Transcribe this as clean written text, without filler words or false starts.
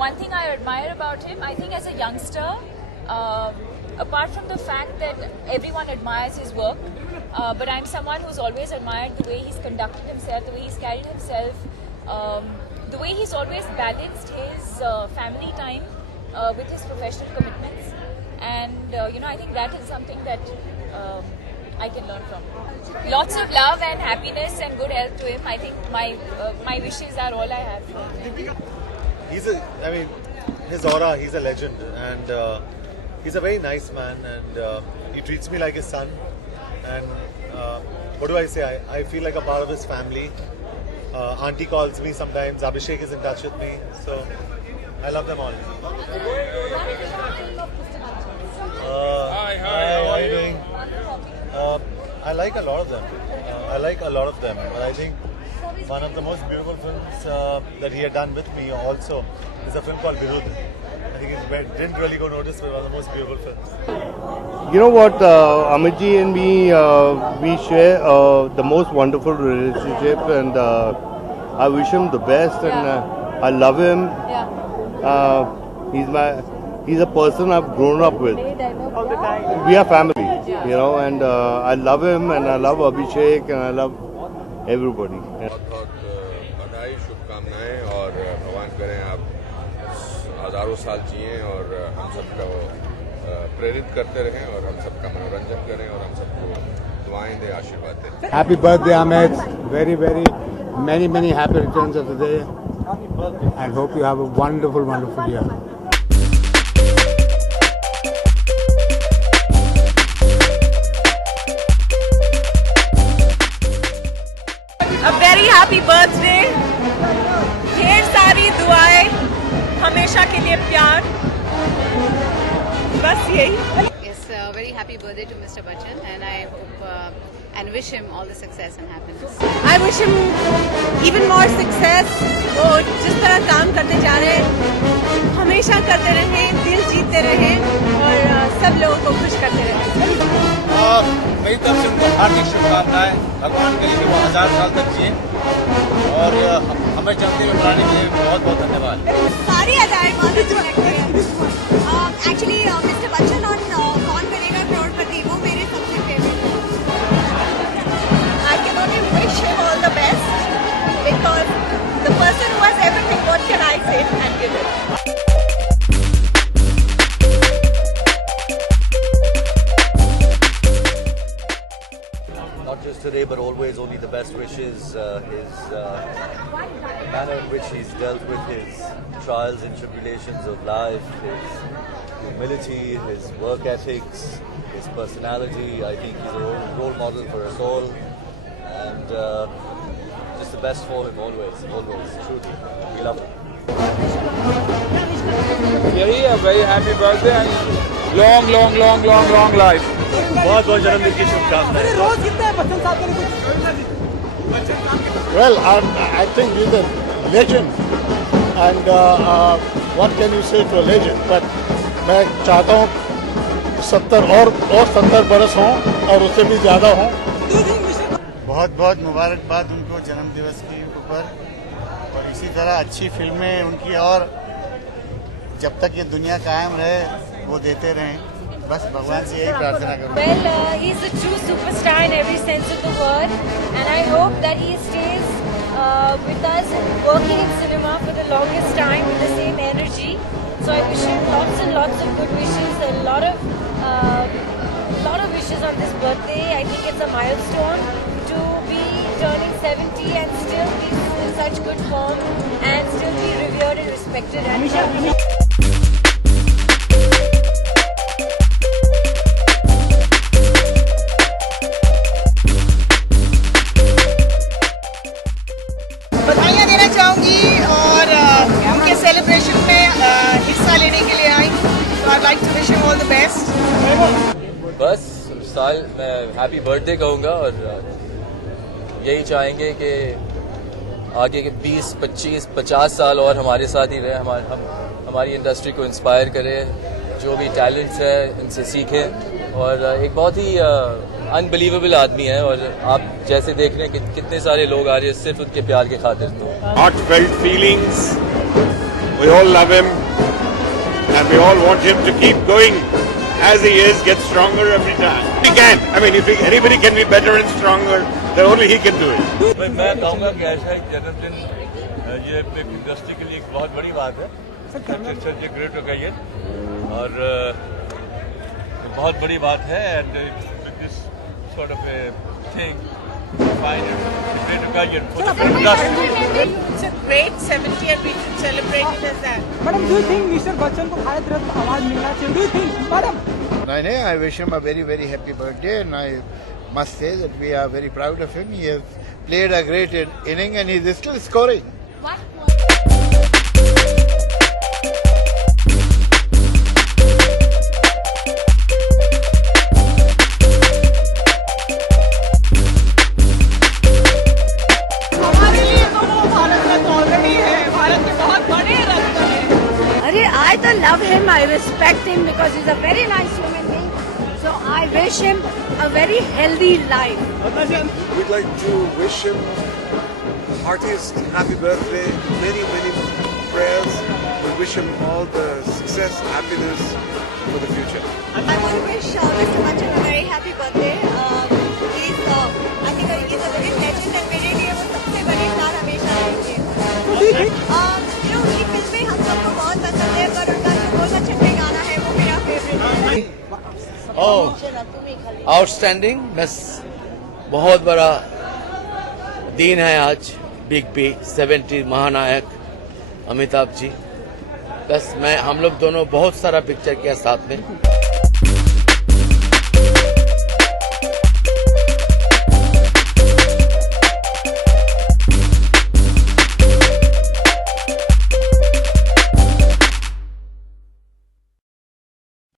one thing I admire about him, I think as a youngster, apart from the fact that everyone admires his work, but I'm someone who's always admired the way he's conducted himself, the way he's carried himself, the way he's always balanced his family time with his professional commitments. And I think that is something that I can learn from. Lots of love and happiness and good health to him. I think my wishes are all I have for him. His aura, he's a legend, and he's a very nice man, and he treats me like his son. And what do I say? I feel like a part of his family. Auntie calls me sometimes. Abhishek is in touch with me, so I love them all. Hi, how are you doing? I like a lot of them. But I think one of the most beautiful films that he had done with me also is a film called Virudh. I think it didn't really go noticed, but one of the most beautiful films. You know what, Amitji and me, we share the most wonderful relationship, and I wish him the best, and I love him. He's a person I've grown up with. We are family, and I love him, and I love Abhishek, and I love everybody. बहुत बधाई, शुभकामनाएं, और भगवान करें आप हजारों साल जिएं और हम सबको प्रेरित करते रहें और हम सबका मनोरंजन करें और हम सबको दुआएं दें, आशीर्वाद दें. Happy birthday, Amit. Very, very many happy returns of the day. And hope you have a wonderful year. A very happy birthday. ढेर सारी दुआएं, हमेशा के लिए प्यार. बस यही. Yes, a very happy birthday to Mr. Bachchan, and I hope and wish him all the success and happiness. I wish him even more success. वो जिस तरह काम करते जा रहे हैं, हमेशा करते रहें, दिल जीतते रहें और सब लोगों को खुश करते रहें. मेरी तरफ से उनको हार्दिक शुभकामनाएं. भगवान के लिए वो 1000 साल तक जिए, और हमें जल्दी में बुलाने के लिए बहुत बहुत धन्यवाद. सारी अदाएं मालूम लगती हैं. Actually, Mr. Bachchan on कौन बनेगा करोड़पति, वो मेरे सबसे फेवरेट है. I can only wish him all the best because the person who has everything, what can I say and give it? Not just today, but always, only the best wishes. His manner in which he's dealt with his trials and tribulations of life, his humility, his work ethics, his personality. I think he's a role model for us all, and just the best for him always, truly. We love him. A very happy birthday and long life. बहुत बहुत जन्मदिन की शुभकामनाएं. Well, I think he's a legend, and what can you say to a legend? But मैं चाहता हूँ 70 और 70 बरस हों और उससे भी ज़्यादा हों. बहुत बहुत मुबारकबाद उनको जन्मदिवस के ऊपर, और इसी तरह अच्छी फिल्में उनकी और जब तक ये दुनिया कायम रहे वो देते रहें. बस भगवान से यही प्रार्थना करूँ. Well, he's a true superstar in every sense of the word, and I hope that he stays with us and working in cinema for the longest time with the same energy. So I wish him lots and lots of good wishes, a lot of wishes on this birthday. I think it's a milestone to be turning 70 and still be in such good form and still be revered and respected. बधाइयाँ देना चाहूँगी और उनके celebration में हिस्सा लेने के लिए आई. So I'd like to wish him all the best. बस साल मैं हैप्पी बर्थडे कहूँगा, और यही चाहेंगे कि आगे के 20, 25, 50 साल और हमारे साथ ही रहे, हमारी इंडस्ट्री को इंस्पायर करें, जो भी टैलेंट्स है इनसे सीखें. और एक बहुत ही अनबिलीवेबल आदमी है, और आप जैसे देख रहे हैं कि कितने सारे लोग आ रहे हैं सिर्फ उनके प्यार के खातिर. तो Heartfelt feelings We all love him, and we all want him to keep going as he is, get stronger every time. He can. I mean, if anybody can be better and stronger, then only he can do it. मैं कहूँगा कि ऐसा एक जन्मदिन ये industry के लिए एक बहुत बड़ी बात है. Such a great occasion और बहुत बड़ी बात है. And this sort of a thing, I find it a great occasion for the industry. It's a great 70 and we should celebrate it as that. Madam, do you think Mr. Bachchan को Bharat Ratna award मिलना चाहिए? Do you think, madam? नहीं, I wish him a very, very happy birthday, and I must say that we are very proud of him. He has played a great inning and he is still scoring. हमारे लिए तो वो Bharat Ratna already है, भारत के बहुत बड़े रत्न हैं. अरे I तो love him, I respect him because he's a very nice human being. So I wish him a very healthy life. We'd like to wish him heartiest happy birthday, many, many prayers. We wish him all the success, happiness for the future. I want to wish Mr. Bachchan a very happy birthday. I think he's a very legend and मेरे लिए वो सबसे बड़ी star हमेशा रहेंगे. उनकी फिल्में हम सबको बहुत पसंद है, पर उनका जो बोल छठे गाना है वो मेरा फेवरेट है. आउटस्टैंडिंग. बस बहुत बड़ा दिन है आज. बिग बी 70 महानायक अमिताभ जी. बस हम लोग दोनों बहुत सारा पिक्चर किया साथ में.